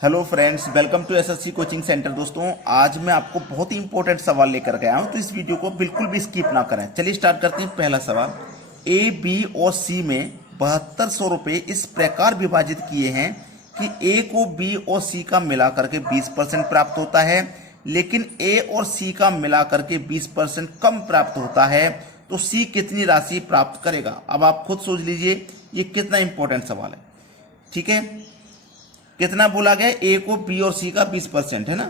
Hello friends, welcome to SSC coaching centre. दोस्तों, आज मैं आपको बहुत ही इंपॉर्टेंट सवाल लेकर गया हूं, तो इस वीडियो को बिल्कुल भी स्किप ना करें। चलिए स्टार्ट करते हैं। पहला सवाल, ए, बी और सी में 7200 रुपये इस प्रकार विभाजित किए हैं कि ए को बी और सी का मिलाकर के 20% प्राप्त होता है, लेकिन ए और सी का मिलाकर के 20% कम प्राप्त होता है, तो सी कितनी राशि प्राप्त करेगा। अब आप खुद सोच लीजिए ये कितना इंपॉर्टेंट सवाल है। ठीक है, कितना बोला गया, ए को बी और सी का 20% है ना।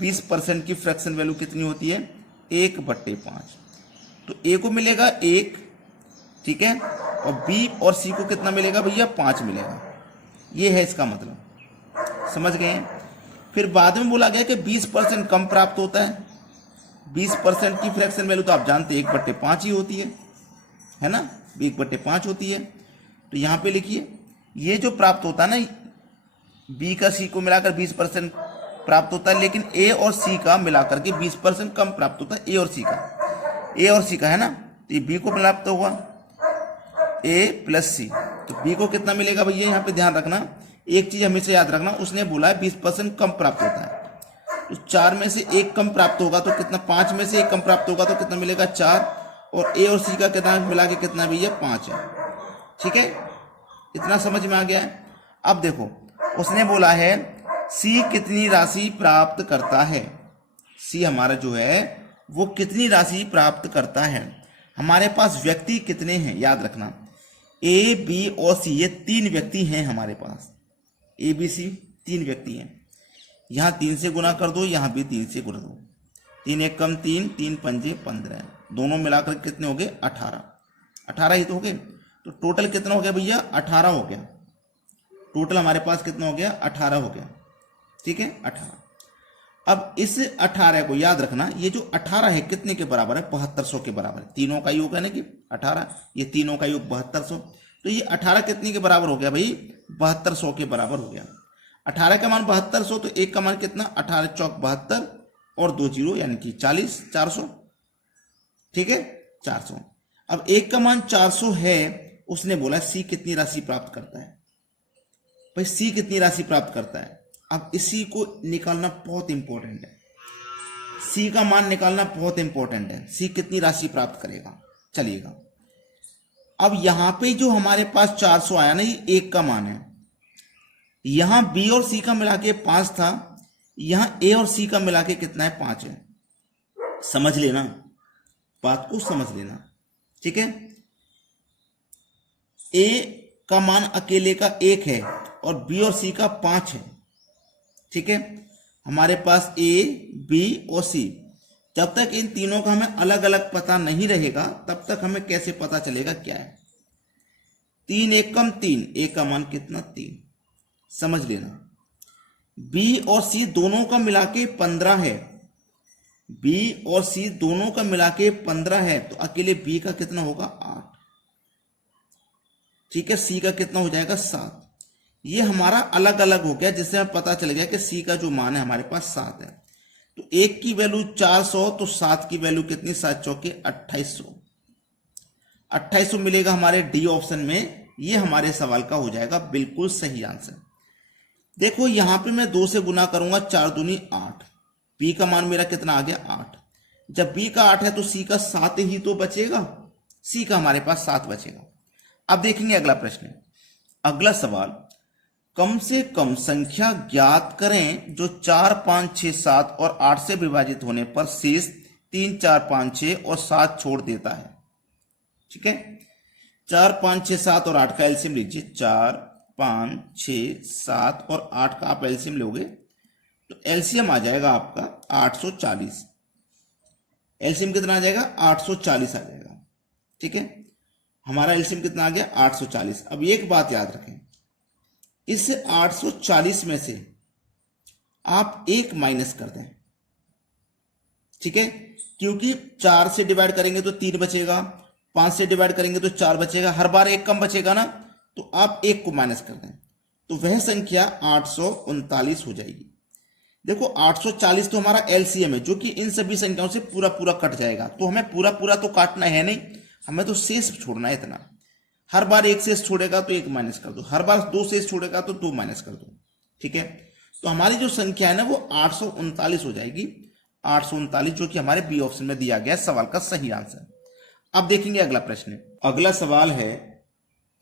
20% की फ्रैक्शन वैल्यू कितनी होती है, 1/5। तो ए को मिलेगा 1, ठीक है, और बी और सी को कितना मिलेगा भैया, 5 मिलेगा। ये है इसका मतलब, समझ गए हैं। फिर बाद में बोला गया कि 20% कम प्राप्त होता है। 20% की फ्रैक्शन वैल्यू तो आप जानते हैं 1/5 ही होती है ना, 1/5 होती है। तो यहां पे लिखिए, ये जो प्राप्त होता है ना, बी का सी को मिलाकर 20% प्राप्त होता है, लेकिन ए और सी का मिलाकर के 20% कम प्राप्त होता है। ए और सी का है ना, तो ये बी को प्राप्त हुआ ए प्लस सी, तो बी को कितना मिलेगा भैया। यहाँ पे ध्यान रखना, एक चीज हमेशा याद रखना, उसने बोला है 20% कम प्राप्त होता है, तो 4 में से 1 कम प्राप्त होगा तो कितना, 5 में से 1 कम प्राप्त होगा तो कितना मिलेगा, 4, और ए और सी का कितना मिला के कितना भैया, 5 है। ठीक है, इतना समझ में आ गया है। अब देखो, उसने बोला है सी कितनी राशि प्राप्त करता है। सी हमारा जो है वो कितनी राशि प्राप्त करता है। हमारे पास व्यक्ति कितने हैं, याद रखना, ए, बी और सी, ये 3 व्यक्ति हैं हमारे पास। ए, बी, सी 3 व्यक्ति हैं। यहां 3 से गुना कर दो, यहां भी 3 से गुना दो। 3 एक कम 3, 3 पंजे 15, दोनों मिलाकर कितने हो गए, 18 ही तो हो गए। तो टोटल कितना हो गया भैया, 18 हो गया। टोटल हमारे पास कितना हो गया, 18 हो गया। ठीक है, 18। अब इस 18 को याद रखना, ये जो 18 है कितने के बराबर है, 7200 के बराबर है। तीनों का योग है ना कि 18, ये तीनों का योग 7200, तो ये 18 कितने के बराबर हो गया भाई, 7200 के बराबर हो गया। 18 का मान 7200, तो एक का मान कितना, 18 चौक 72 और 2 जीरो यानी कि 40, 400। ठीक है, 400। अब एक का मान 400 है, उसने बोला सी कितनी राशि प्राप्त करता है। भाई सी कितनी राशि प्राप्त करता है, अब इसी को निकालना बहुत इंपॉर्टेंट है। सी का मान निकालना बहुत इंपॉर्टेंट है, सी कितनी राशि प्राप्त करेगा। चलिएगा, अब यहां पे जो हमारे पास 400 आया ना, ये एक का मान है। यहां बी और सी का मिला के 5 था, यहां ए और सी का मिला के कितना है, 5 है। समझ लेना, बात को समझ लेना। ठीक है, ए का मान अकेले का 1 है और बी और सी का 5 है। ठीक है, हमारे पास ए, बी और सी, जब तक इन तीनों का हमें अलग अलग पता नहीं रहेगा तब तक हमें कैसे पता चलेगा क्या है। 3 एक कम 3, ए का मान कितना, 3। समझ लेना, बी और सी दोनों का मिला के 15 है। बी और सी दोनों का मिला के 15 है, तो अकेले बी का कितना होगा, 8। ठीक है, सी का कितना हो जाएगा, 7। ये हमारा अलग अलग हो गया, जिससे हमें पता चल गया कि सी का जो मान है हमारे पास 7 है। तो एक की वैल्यू 400, तो 7 की वैल्यू कितनी, 7 चौके 2800। 2800 मिलेगा हमारे डी ऑप्शन में। ये हमारे सवाल का हो जाएगा बिल्कुल सही आंसर। देखो यहां पे मैं 2 से गुना करूंगा, 4 दूनी 8। बी का मान मेरा कितना आ गया, 8। जब बी का 8 है तो सी का 7 ही तो बचेगा, सी का हमारे पास 7 बचेगा। अब देखेंगे अगला प्रश्न। अगला सवाल, कम से कम संख्या ज्ञात करें जो 4, 5, 6, 7 और 8 से विभाजित होने पर शेष 3, 4, 5, 6 और 7 छोड़ देता है। ठीक है, 4, 5, 6, 7 और 8 का एलसीएम लीजिए। 4, 5, 6, 7 और 8 का आप एलसीएम लोगे तो एलसीएम आ जाएगा आपका 840। एलसीएम कितना आ जाएगा, 840 आ जाएगा। ठीक है, हमारा एलसीएम कितना आ गया, 840। अब एक बात याद रखें, इस 840 में से आप 1 माइनस कर दें। ठीक है, क्योंकि 4 से डिवाइड करेंगे तो 3 बचेगा, 5 से डिवाइड करेंगे तो 4 बचेगा, हर बार 1 कम बचेगा ना, तो आप 1 को माइनस कर दें तो वह संख्या 839 हो जाएगी। देखो 840 तो हमारा एलसीएम है, जो कि इन सभी संख्याओं से पूरा पूरा कट जाएगा, तो हमें पूरा पूरा तो काटना है नहीं, हमें तो शेष छोड़ना है इतना। हर बार 1 शेष छोड़ेगा तो 1 माइनस कर दो, हर बार 2 शेष छोड़ेगा तो 2 माइनस कर दो। ठीक है, तो हमारी जो संख्या है ना वो 839 हो जाएगी। 839 जो कि हमारे बी ऑप्शन में दिया गया सवाल का सही आंसर। अब देखेंगे अगला प्रश्न। अगला सवाल है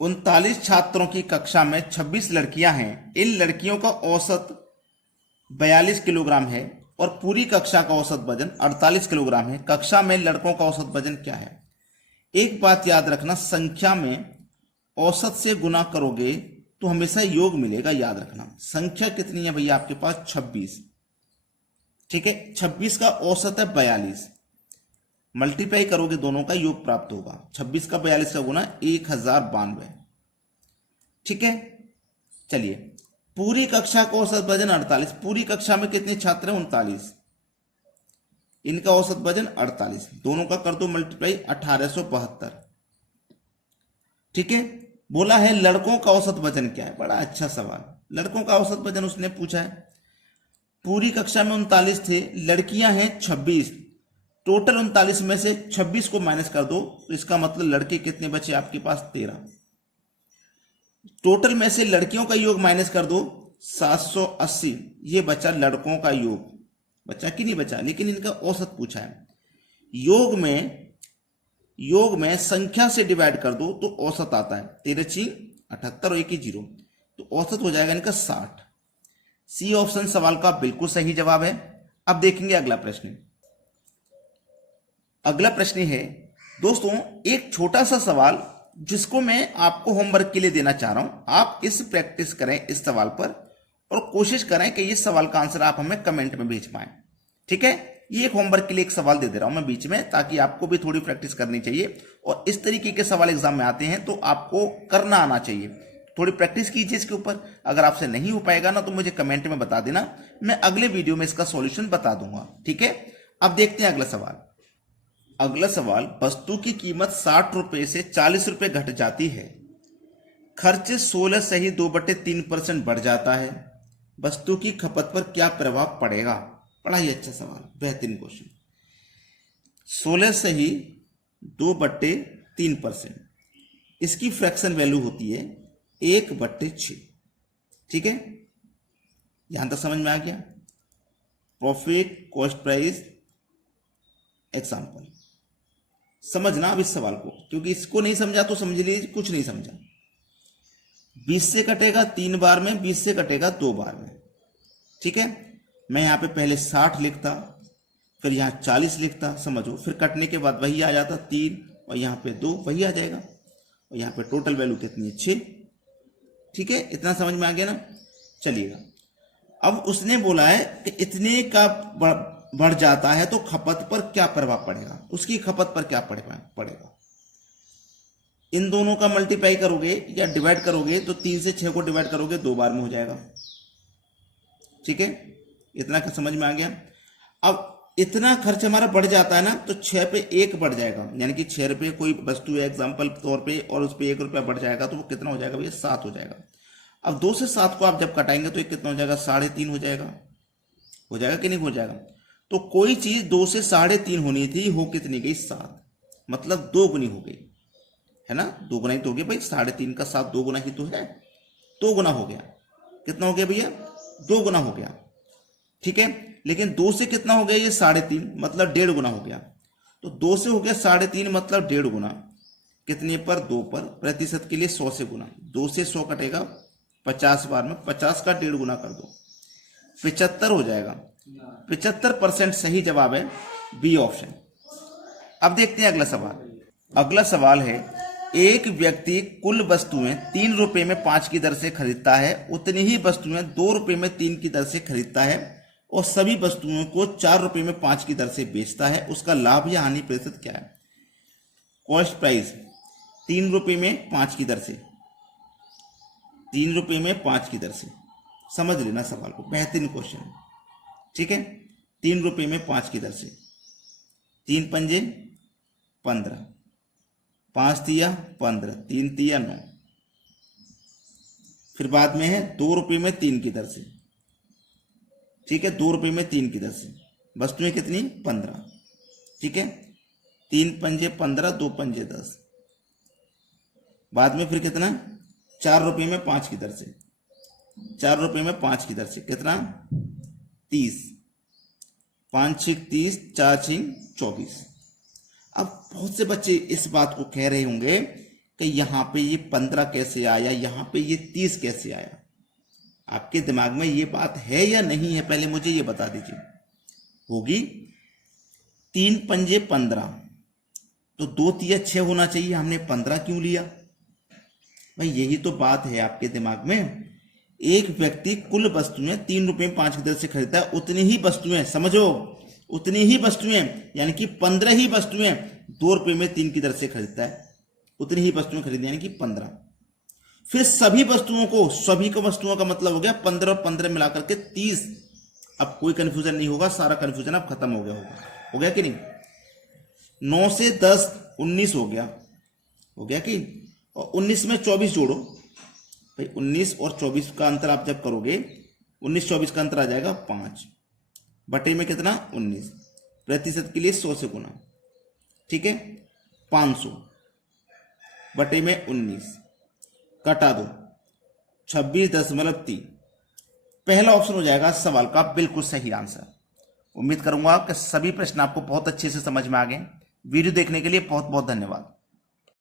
39 छात्रों की कक्षा में 26 लड़कियां हैं। इन लड़कियों का औसत 42 किलोग्राम है और पूरी कक्षा का औसत वजन 48 किलोग्राम है। कक्षा में लड़कों का औसत वजन क्या है? एक बात याद रखना, संख्या में औसत से गुना करोगे तो हमेशा योग मिलेगा। याद रखना, संख्या कितनी है भैया आपके पास? 26। ठीक है, 26 का औसत है 42, मल्टीप्लाई करोगे दोनों का योग प्राप्त होगा। 26 का 42 का गुना 1092। ठीक है, चलिए पूरी कक्षा का औसत वजन 48। पूरी कक्षा में कितने छात्र हैं? 39। इनका औसत वजन 48, दोनों का कर दो मल्टीप्लाई, 1872। ठीक है, बोला है लड़कों का औसत वजन क्या है। बड़ा अच्छा सवाल, लड़कों का औसत वजन उसने पूछा है। पूरी कक्षा में 39 थे, लड़कियां हैं 26। टोटल 39 में से 26 को माइनस कर दो तो इसका मतलब लड़के कितने बचे आपके पास? 13। टोटल में से लड़कियों का योग माइनस कर दो, 780। ये बचा लड़कों का योग, बचा कि नहीं बचा? लेकिन इनका औसत पूछा है। योग में संख्या से डिवाइड कर दो तो औसत आता है 13 78 और 1 0, तो औसत हो जाएगा इनका 60। सी ऑप्शन सवाल का बिल्कुल सही जवाब है। अब देखेंगे अगला प्रश्न। अगला प्रश्न है दोस्तों एक छोटा सा सवाल जिसको मैं आपको होमवर्क के लिए देना चाह रहा हूं। आप इस प्रैक्टिस करें इस सवाल पर और कोशिश करें कि इस सवाल का आंसर आप हमें कमेंट में भेज पाएं। ठीक है, ये एक होमवर्क के लिए एक सवाल दे दे रहा हूं मैं बीच में, ताकि आपको भी थोड़ी प्रैक्टिस करनी चाहिए। और इस तरीके के सवाल एग्जाम में आते हैं तो आपको करना आना चाहिए। थोड़ी प्रैक्टिस कीजिए इसके ऊपर। अगर आपसे नहीं हो पाएगा ना तो मुझे कमेंट में बता देना, मैं अगले वीडियो में इसका सॉल्यूशन बता दूंगा। ठीक है, अब देखते हैं अगला सवाल। अगला सवाल, वस्तु की कीमत 60 रुपए से 40 रुपए घट जाती है। खर्च 16 सही 2/3% बढ़ जाता है। वस्तु की खपत पर क्या प्रभाव पड़ेगा? बड़ा ही अच्छा सवाल, बेहतरीन क्वेश्चन। 16 सही 2/3%, इसकी फ्रैक्शन वैल्यू होती है 1/6। ठीक है, यहां तक समझ में आ गया? Profit cost price example. समझना अब इस सवाल को, क्योंकि इसको नहीं समझा तो समझ लीजिए कुछ नहीं समझा। 20 से कटेगा 3 बार में, 20 से कटेगा 2 बार में। ठीक है, मैं यहां पे पहले 60 लिखता, फिर यहां 40 लिखता, समझो, फिर कटने के बाद वही आ जाता 3 और यहां पे 2 वही आ जाएगा, और यहां पे टोटल वैल्यू कितनी है? 6। ठीक है, इतना समझ में आ गया ना? चलिएगा, अब उसने बोला है कि इतने का बढ़ जाता है तो खपत पर क्या प्रभाव पड़ेगा? उसकी खपत पर क्या पड़ेगा? इन दोनों का मल्टीप्लाई करोगे या डिवाइड करोगे तो 3 से 6 को डिवाइड करोगे 2 बार में हो जाएगा। ठीक है, इतना का समझ में आ गया? अब इतना खर्च हमारा बढ़ जाता है ना तो 6 पे 1 बढ़ जाएगा, यानी कि 6 रुपये कोई वस्तु है एग्जाम्पल तौर पे और उस पर 1 रुपया बढ़ जाएगा तो वो कितना हो जाएगा भैया? 7 हो जाएगा। अब 2 से 7 को आप जब कटाएंगे तो एक कितना हो जाएगा? 3.5 हो जाएगा। हो जाएगा कि नहीं हो जाएगा? तो कोई चीज 2 से 3.5 होनी थी, हो कितनी गई? 7, मतलब 2 गुनी हो गई, है ना? 2 गुना ही तो हो गया भाई, 3.5 का 7 2 गुना ही तो है, 2 गुना हो गया। कितना हो गया भैया? 2 गुना हो गया। ठीक है, लेकिन 2 से कितना हो गया? ये 3.5, मतलब 1.5 गुना हो गया। तो 2 से हो गया 3.5 मतलब 1.5 गुना, कितने पर? 2 पर। प्रतिशत के लिए 100 से गुना, 2 से 100 कटेगा 50 बार में, 50 का 1.5 गुना कर दो, 75 हो जाएगा। 75% सही जवाब है बी ऑप्शन। अब देखते हैं अगला सवाल। अगला सवाल है एक व्यक्ति कुल वस्तुएं 3 रुपए में 5 की दर से खरीदता है, उतनी ही वस्तुएं 2 रुपए में 3 की दर से खरीदता है और सभी वस्तुओं को 4 रुपए में 5 की दर से बेचता है। उसका लाभ या हानि प्रतिशत क्या है? कॉस्ट प्राइस 3 रुपए में 5 की दर से, 3 रुपए में 5 की दर से। समझ लेना सवाल को, बेहतरीन क्वेश्चन है। ठीक है, 3 रुपए में 5 की दर से, 3 पंजे 15, 5 तिया 15, 3 तिया 9। फिर बाद में है 2 रुपए में 3 की दर से। ठीक है, 2 रुपए में 3 की दर से, वस्तुएं कितनी? 15। ठीक है, 3 पंजे 15, 2 पंजे 10। बाद में फिर कितना? 4 रुपए में 5 की दर से, ₹4 में 5 की दर से कितना 30, 5 6 30, 4 6 24। अब बहुत से बच्चे इस बात को कह रहे होंगे कि यहाँ पे ये 15 कैसे आया, यहाँ पे ये 30 कैसे आया। आपके दिमाग में ये बात है या नहीं है, पहले मुझे ये बता दीजिए। होगी 3 पंजे 15, तो 2 तिया 6 होना चाहिए, हमने 15 क्यों लिया भाई? यही तो बात है आपके दिमाग में। एक व्यक्ति कुल वस्तुएं ₹3 में 5 की दर से खरीदता है, उतनी ही वस्तुएं, समझो उतनी ही वस्तुएं, यानी कि 15 ही वस्तुएं ₹2 में 3 की दर से खरीदता है, उतनी ही वस्तुएं खरीदी यानी कि 15। फिर सभी को वस्तुओं का मतलब हो गया 15 और 15 मिलाकर के 30। अब कोई कंफ्यूजन नहीं होगा, सारा कंफ्यूजन अब खत्म हो गया होगा। हो गया कि नहीं? 9 से 10 19 हो गया कि? और 19 में 24 जोड़ो भाई, 19 और 24 का अंतर आप जब करोगे 19 24 का अंतर आ जाएगा 5 बटे में कितना 19, प्रतिशत के लिए 100 से गुना, ठीक है। 500 बटे में 19 कटा दो 26.3। पहला ऑप्शन हो जाएगा सवाल का बिल्कुल सही आंसर। उम्मीद करूंगा कि सभी प्रश्न आपको बहुत अच्छे से समझ में आ गए। वीडियो देखने के लिए बहुत बहुत धन्यवाद।